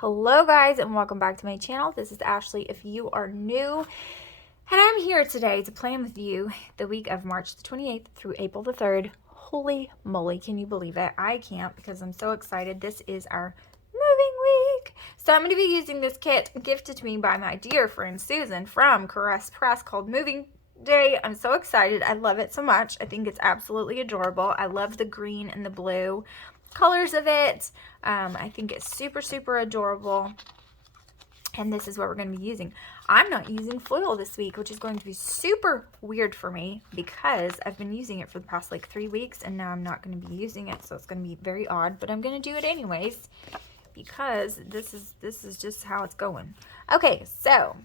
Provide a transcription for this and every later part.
Hello guys and welcome back to my channel. This is Ashley if you are new, and I'm here today to plan with you the week of March the 28th through April the 3rd. Holy moly, can you believe it? I can't because I'm so excited. This is our moving week. So I'm going to be using this kit gifted to me by my dear friend Susan from Caress Press called Moving Day. I'm so excited. I love it so much. I think it's absolutely adorable. I love the green and the blue colors of it. I think it's super adorable, and this is what we're going to be using. I'm not using foil this week, which is going to be super weird for me because I've been using it for the past like 3 weeks, and now I'm not going to be using it, so it's going to be very odd, but I'm going to do it anyways because this is just how it's going. Okay, so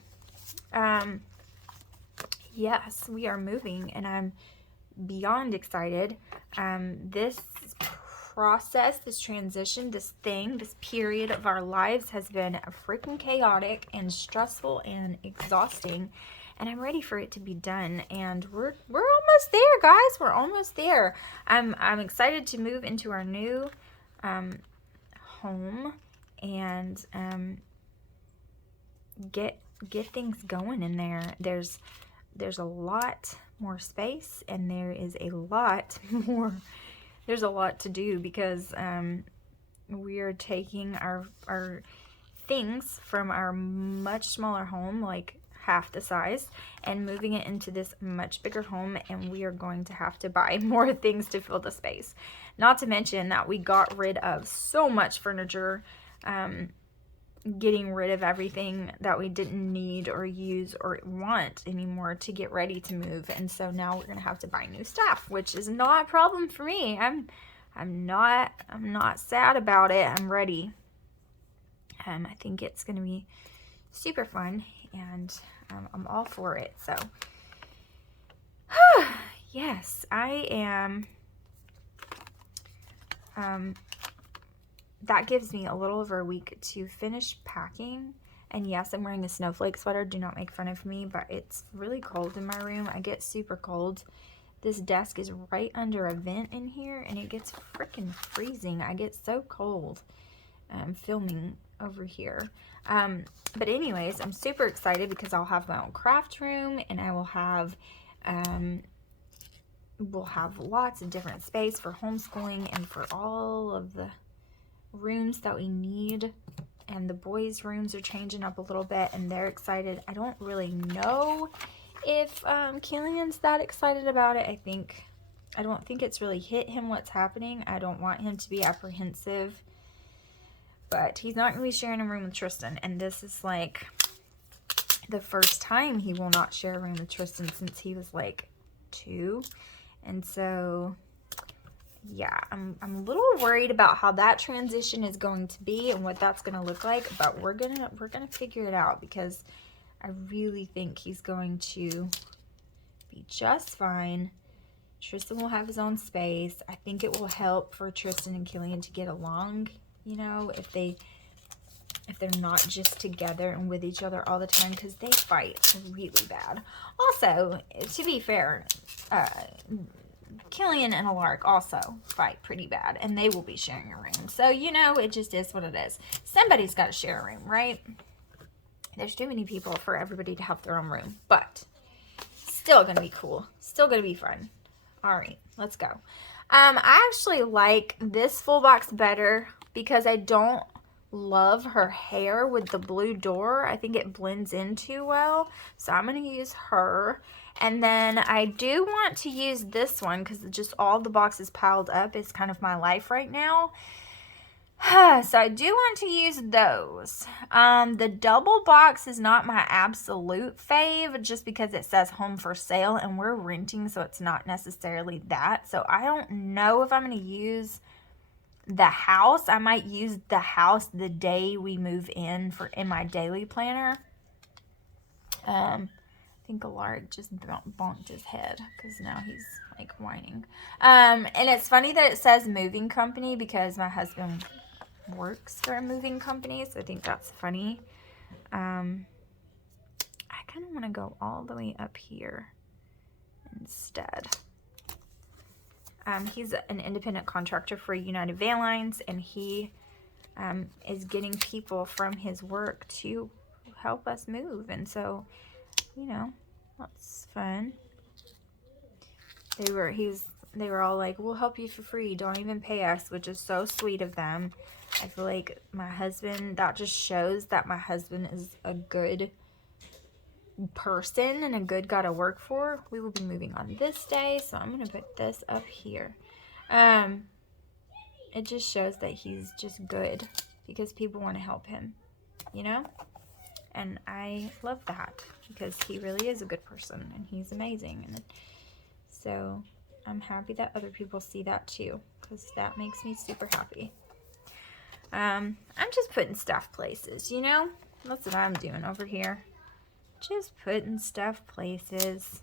yes, we are moving, and I'm beyond excited. This process, this transition, this period of our lives has been freaking chaotic and stressful and exhausting, and I'm ready for it to be done. And we're almost there, guys. We're almost there. I'm excited to move into our new home and get things going in there. There's a lot more space, and there is a lot more. There's a lot to do because we are taking our things from our much smaller home, like half the size, and moving it into this much bigger home, and we are going to have to buy more things to fill the space. Not to mention that we got rid of so much furniture, getting rid of everything that we didn't need or use or want anymore to get ready to move. And so now we're gonna have to buy new stuff, which is not a problem for me. I'm not sad about it. I'm ready. I think it's gonna be super fun, and I'm all for it. So yes, I am. That gives me a little over a week to finish packing. And yes, I'm wearing a snowflake sweater. Do not make fun of me, but it's really cold in my room. I get super cold. This desk is right under a vent in here, and it gets freaking freezing. I get so cold filming over here. But anyways, I'm super excited because I'll have my own craft room, and I will have we'll have lots of different space for homeschooling and for all of the rooms that we need. And the boys' rooms are changing up a little bit, and they're excited. I don't really know if Killian's that excited about it. I don't think it's really hit him what's happening. I don't want him to be apprehensive, but he's not gonna be sharing a room with Tristan, and this is like the first time he will not share a room with Tristan since he was like 2. And so yeah, I'm a little worried about how that transition is going to be and what that's going to look like, but we're gonna figure it out because I really think he's going to be just fine. Tristan will have his own space. I think it will help for Tristan and Killian to get along, you know, if they're not just together and with each other all the time, because they fight really bad. Also, to be fair, Killian and Alaric also fight pretty bad, and they will be sharing a room. So, you know, it just is what it is. Somebody's got to share a room, right? There's too many people for everybody to have their own room, but still going to be cool. Still going to be fun. All right, let's go. I actually like this full box better because I don't love her hair with the blue door. I think it blends in too well, so I'm going to use her. And then I do want to use this one because just all the boxes piled up is kind of my life right now. So I do want to use those. The double box is not my absolute fave just because it says home for sale and we're renting, so it's not necessarily that. So I don't know if I'm going to use the house. I might use the house the day we move in my daily planner. I think Alaric just bonked his head because now he's like whining. And it's funny that it says moving company because my husband works for a moving company, so I think that's funny. I kind of want to go all the way up here instead. He's an independent contractor for United Van Lines, and he is getting people from his work to help us move. And so, you know, that's fun. They were all like, we'll help you for free, don't even pay us, which is so sweet of them. I feel like my husband, that just shows that my husband is a good person and a good guy to work for. We will be moving on this day, so I'm gonna put this up here. It just shows that he's just good because people want to help him, you know? And I love that because he really is a good person and he's amazing. And so I'm happy that other people see that too, because that makes me super happy. I'm just putting stuff places, you know? That's what I'm doing over here. Just putting stuff places.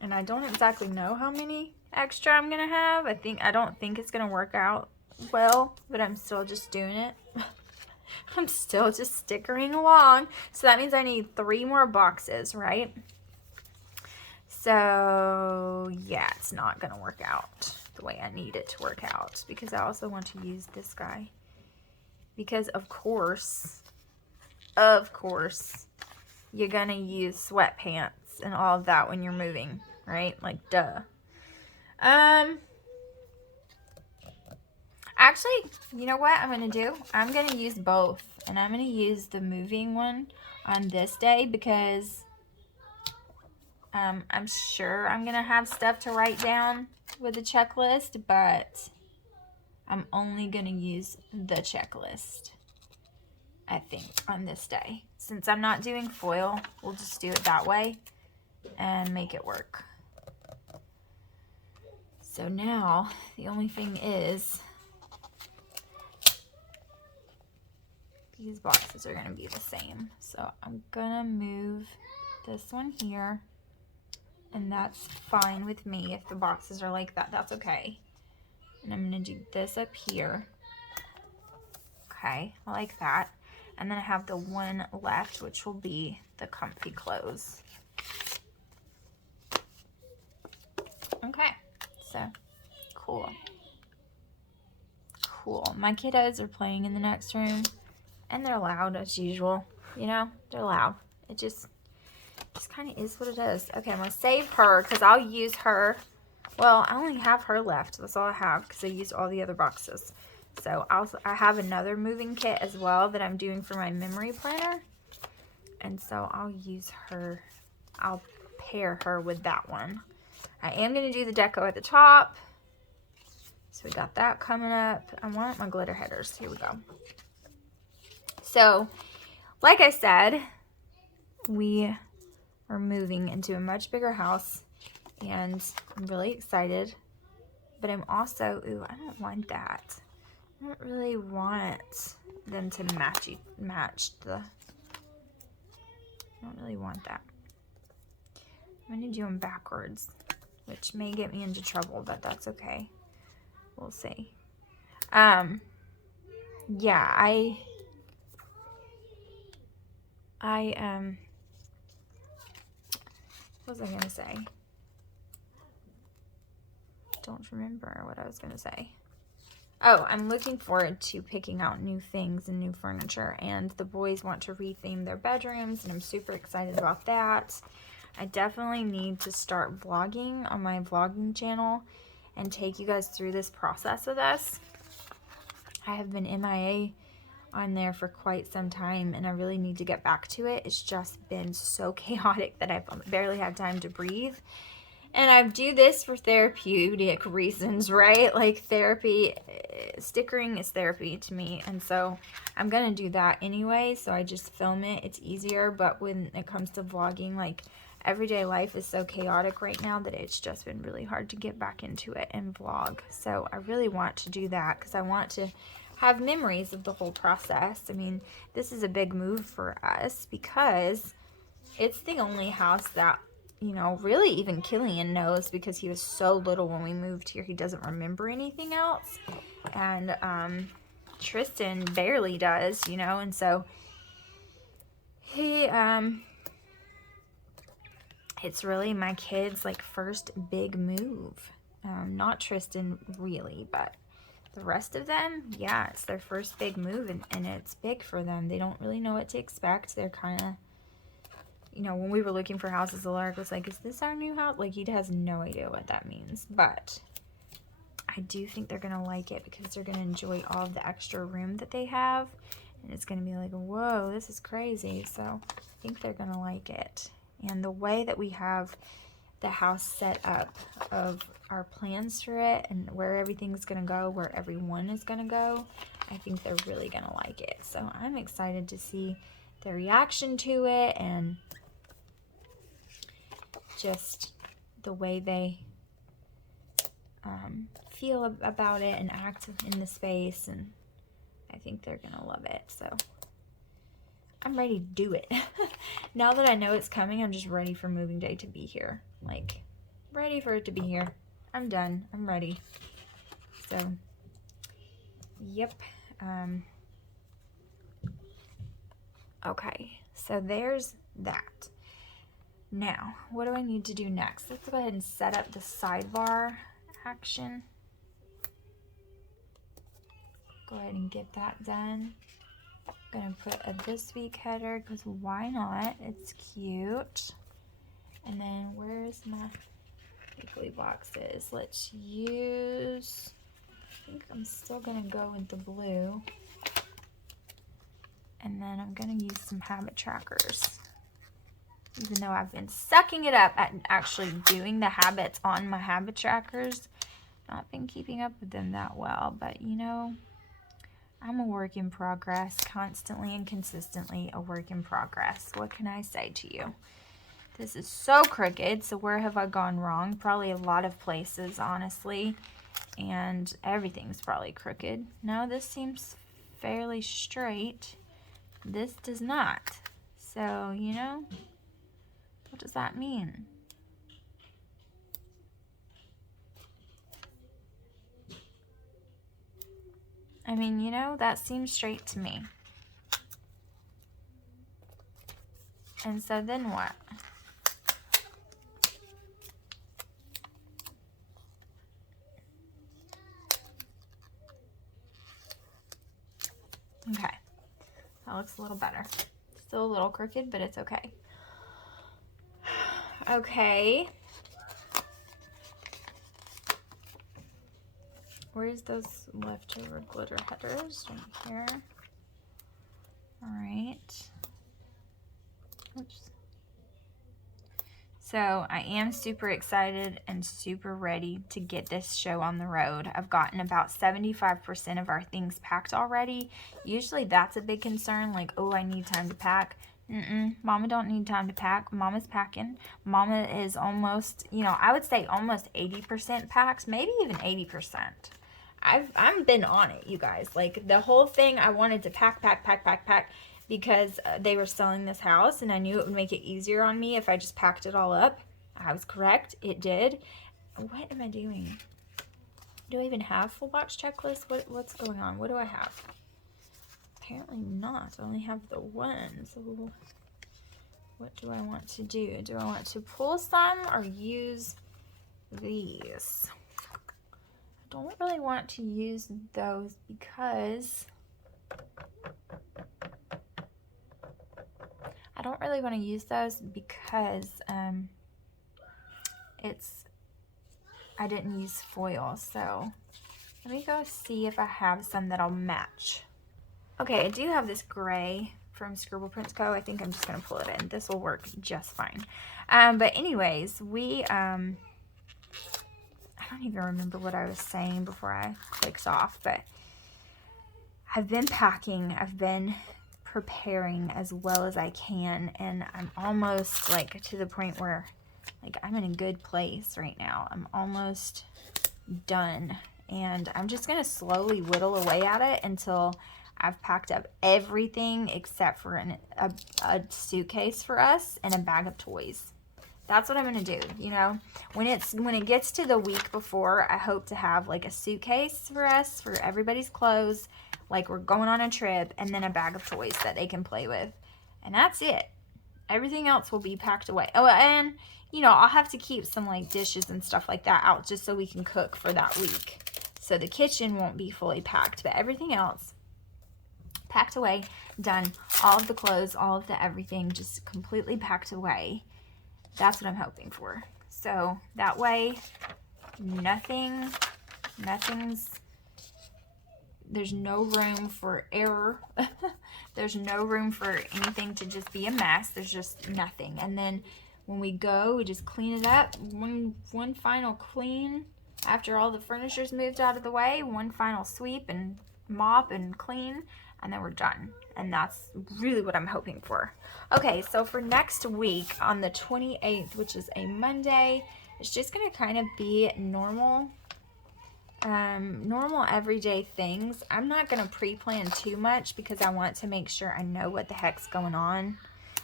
And I don't exactly know how many extra I'm gonna have. I don't think it's gonna work out well, but I'm still just doing it. I'm still just stickering along. So that means I need 3 more boxes, right? So yeah, it's not gonna work out the way I need it to work out because I also want to use this guy. Because of course, you're gonna use sweatpants and all of that when you're moving, right? Like, duh. Actually, you know what I'm gonna do? I'm gonna use both, and I'm gonna use the moving one on this day because I'm sure I'm gonna have stuff to write down with the checklist, but I'm only gonna use the checklist, I think, on this day. Since I'm not doing foil, we'll just do it that way and make it work. So now the only thing is these boxes are gonna be the same. So I'm gonna move this one here, and that's fine with me. If the boxes are like that, that's okay. And I'm gonna do this up here. Okay, I like that. And then I have the one left, which will be the comfy clothes. Okay, so cool. Cool. My kiddos are playing in the next room, and they're loud as usual. You know, they're loud. It just kind of is what it is. Okay, I'm gonna save her because I'll use her. Well, I only have her left. That's all I have because I used all the other boxes. So I have another moving kit as well that I'm doing for my memory planner. And so I'll use her. I'll pair her with that one. I am going to do the deco at the top. So we got that coming up. I want my glitter headers. Here we go. So, like I said, we are moving into a much bigger house. And I'm really excited. But I'm also, ooh, I don't want that. I don't really want them to match the, I don't really want that. I'm going to do them backwards, which may get me into trouble, but that's okay. We'll see. Yeah, what was I going to say? Don't remember what I was going to say. Oh, I'm looking forward to picking out new things and new furniture, and the boys want to retheme their bedrooms, and I'm super excited about that. I definitely need to start vlogging on my vlogging channel and take you guys through this process with us. I have been MIA on there for quite some time, and I really need to get back to it. It's just been so chaotic that I've barely had time to breathe. And I do this for therapeutic reasons, right? Like therapy, stickering is therapy to me. And so I'm going to do that anyway. So I just film it. It's easier. But when it comes to vlogging, like everyday life is so chaotic right now that it's just been really hard to get back into it and vlog. So I really want to do that because I want to have memories of the whole process. I mean, this is a big move for us because it's the only house that, you know, really even Killian knows because he was so little when we moved here. He doesn't remember anything else. And Tristan barely does, you know, and so he, it's really my kid's like first big move. Not Tristan really, but The rest of them, yeah, it's their first big move, and it's big for them. They don't really know what to expect. They're kind of, you know, when we were looking for houses, Alaric was like, is this our new house? Like, he has no idea what that means. But I do think they're going to like it because they're going to enjoy all of the extra room that they have. And it's going to be like, whoa, this is crazy. So I think they're going to like it. And the way that we have the house set up of our plans for it and where everything's going to go, where everyone is going to go, I think they're really going to like it. So I'm excited to see their reaction to it and just the way they feel about it and act in the space, and I think they're going to love it. So I'm ready to do it. Now that I know it's coming, I'm just ready for moving day to be here. Like, ready for it to be here. I'm done. I'm ready. So, yep. Okay, so there's that. Now, what do I need to do next? Let's go ahead and set up the sidebar action. Go ahead and get that done. I'm going to put a this week header because why not? It's cute. And then where's my weekly boxes? Let's use, I think I'm still going to go with the blue. And then I'm going to use some habit trackers. Even though I've been sucking it up at actually doing the habits on my habit trackers, not been keeping up with them that well. But you know, I'm a work in progress, constantly and consistently a work in progress. What can I say to you? This is so crooked, so where have I gone wrong? Probably a lot of places, honestly, and everything's probably crooked. No, this seems fairly straight. This does not. So, you know, what does that mean? I mean, you know, that seems straight to me. And so then what? Okay, that looks a little better. Still a little crooked, but it's okay. Okay. Where's those leftover glitter headers? Right here. All right. Oops. So I am super excited and super ready to get this show on the road. I've gotten about 75% of our things packed already. Usually that's a big concern, like, oh, I need time to pack. Mama don't need time to pack. Mama's packing. Mama is almost, you know, I would say almost 80% packed, maybe even 80%. I've been on it, you guys. Like, the whole thing, I wanted to pack because they were selling this house, and I knew it would make it easier on me if I just packed it all up. I was correct. It did. What am I doing? Do I even have full box checklist? What's going on? What do I have? Apparently not. I only have the one. So what do I want to do? Do I want to pull some or use these? I don't really want to use those because I didn't use foil. So let me go see if I have some that'll match. Okay, I do have this gray from Scribble Prints Co. I think I'm just going to pull it in. This will work just fine. But anyways, I don't even remember what I was saying before I clicked off, but I've been packing. I've been preparing as well as I can, and I'm almost like to the point where like I'm in a good place right now. I'm almost done, and I'm just going to slowly whittle away at it until I've packed up everything except for a suitcase for us and a bag of toys. That's what I'm going to do, you know. When it gets to the week before, I hope to have like a suitcase for us, for everybody's clothes, like we're going on a trip, and then a bag of toys that they can play with. And that's it. Everything else will be packed away. Oh, and, you know, I'll have to keep some like dishes and stuff like that out just so we can cook for that week. So the kitchen won't be fully packed, but everything else packed away, done. All of the clothes, all of the everything, just completely packed away. That's what I'm hoping for. So that way, there's no room for error. There's no room for anything to just be a mess. There's just nothing. And then when we go, we just clean it up. One final clean after all the furniture's moved out of the way. One final sweep and mop and clean, and then we're done. And that's really what I'm hoping for. Okay, so for next week on the 28th, which is a Monday, it's just gonna kind of be normal everyday things. I'm not gonna pre-plan too much because I want to make sure I know what the heck's going on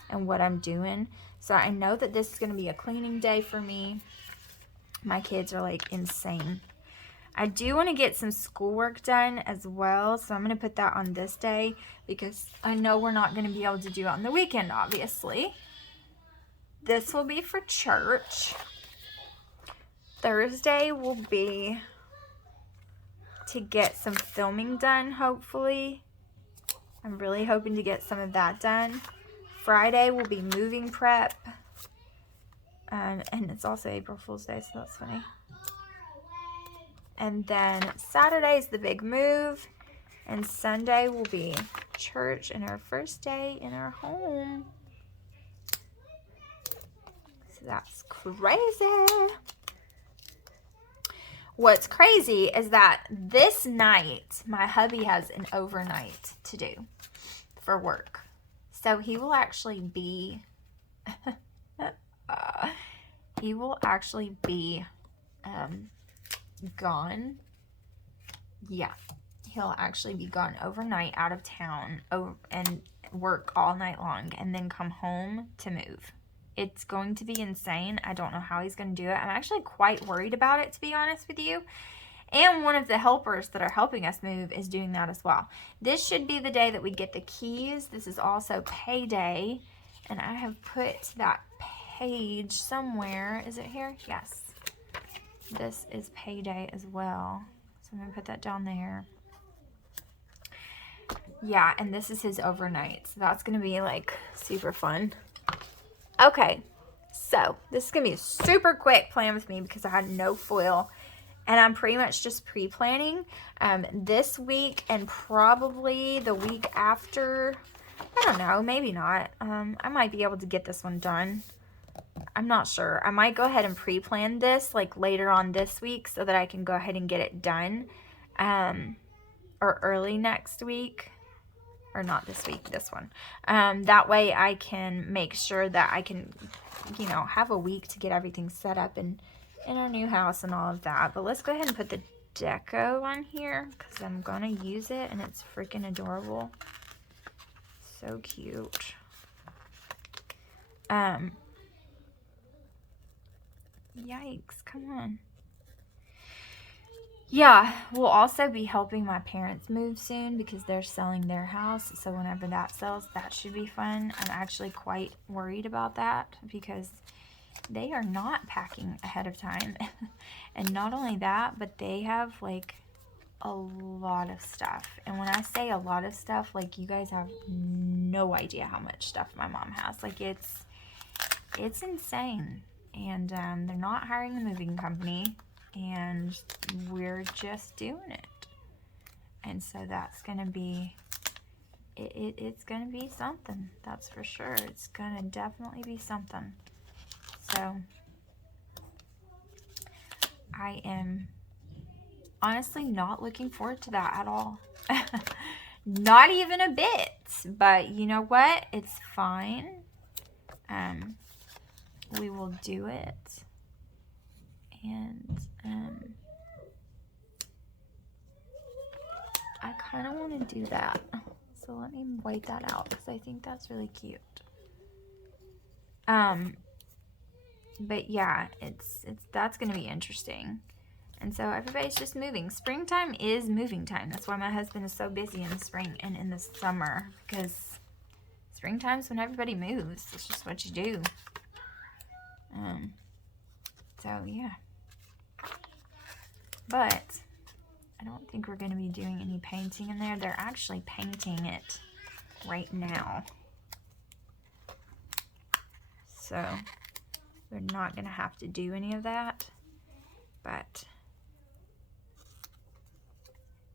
and what I'm doing. So I know that this is gonna be a cleaning day for me. My kids are like insane. I do want to get some schoolwork done as well, so I'm going to put that on this day because I know we're not going to be able to do it on the weekend, obviously. This will be for church. Thursday will be to get some filming done, hopefully. I'm really hoping to get some of that done. Friday will be moving prep. And it's also April Fool's Day, so that's funny. And then Saturday is the big move. And Sunday will be church and our first day in our home. So that's crazy. What's crazy is that this night, my hubby has an overnight to do for work. So he will actually be... gone. Yeah, he'll actually be gone overnight out of town and work all night long and then come home to move. It's going to be insane. I don't know how he's going to do it. I'm actually quite worried about it, to be honest with you. And one of the helpers that are helping us move is doing that as well. This should be the day that we get the keys. This is also payday, and I have put that page somewhere. Is it here? Yes. This is payday as well. So I'm going to put that down there. Yeah, and this is his overnight. So that's going to be like super fun. Okay, so this is going to be a super quick plan with me because I had no foil. And I'm pretty much just pre-planning this week and probably the week after. I don't know, maybe not. I might be able to get this one done. I'm not sure. I might go ahead and pre-plan this like later on this week so that I can go ahead and get it done. Or early next week. Or not this week, this one. That way I can make sure that I can, you know, have a week to get everything set up in our new house and all of that. But let's go ahead and put the deco on here because I'm going to use it and it's freaking adorable. So cute. Yikes, come on. Yeah, we'll also be helping my parents move soon because they're selling their house. So whenever that sells, that should be fun. I'm actually quite worried about that because they are not packing ahead of time. And not only that, but they have like a lot of stuff. And when I say a lot of stuff, like you guys have no idea how much stuff my mom has. Like it's insane. And they're not hiring a moving company. And we're just doing it. And so that's going to be, it's going to be something. That's for sure. It's going to definitely be something. So I am honestly not looking forward to that at all. Not even a bit. But you know what? It's fine. We will do it. And I kind of want to do that. So let me white that out because I think that's really cute. But yeah, that's going to be interesting. And so everybody's just moving. Springtime is moving time. That's why my husband is so busy in the spring and in the summer, because springtime's when everybody moves. It's just what you do. So yeah. But I don't think we're going to be doing any painting in there. They're actually painting it right now. So we're not going to have to do any of that. But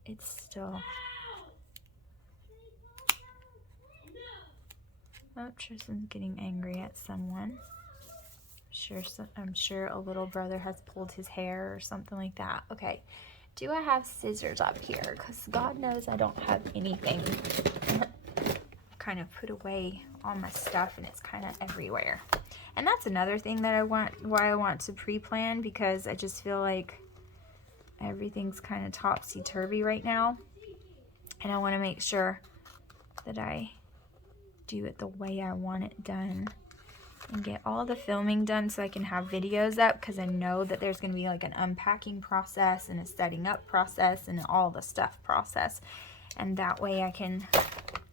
it's still... Oh, Tristan's getting angry at someone. I'm sure a little brother has pulled his hair or something like that. Okay, do I have scissors up here? Because God knows I don't have anything. Kind of put away all my stuff and it's kind of everywhere. And that's another thing that why I want to pre-plan, because I just feel like everything's kind of topsy-turvy right now. And I want to make sure that I do it the way I want it done and get all the filming done so I can have videos up, because I know that there's going to be like an unpacking process and a setting up process and all the stuff process, and that way I can,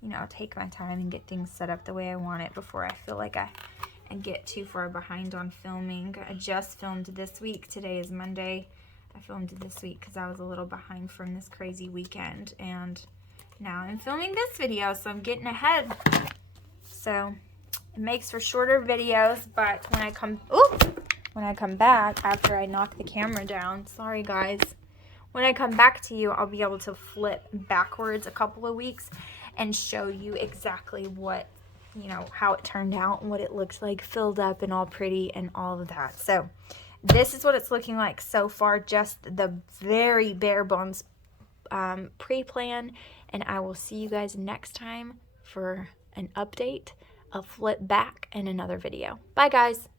you know, take my time and get things set up the way I want it before I feel like I get too far behind on filming. I just filmed this week. Today is Monday. I filmed this week because I was a little behind from this crazy weekend, and now I'm filming this video, so I'm getting ahead. So it makes for shorter videos, but when I come back after I knock the camera down, sorry guys, when I come back to you, I'll be able to flip backwards a couple of weeks and show you exactly what, you know, how it turned out and what it looks like filled up and all pretty and all of that. So this is what it's looking like so far, just the very bare bones pre-plan, and I will see you guys next time for an update, a flip back, and another video. Bye guys.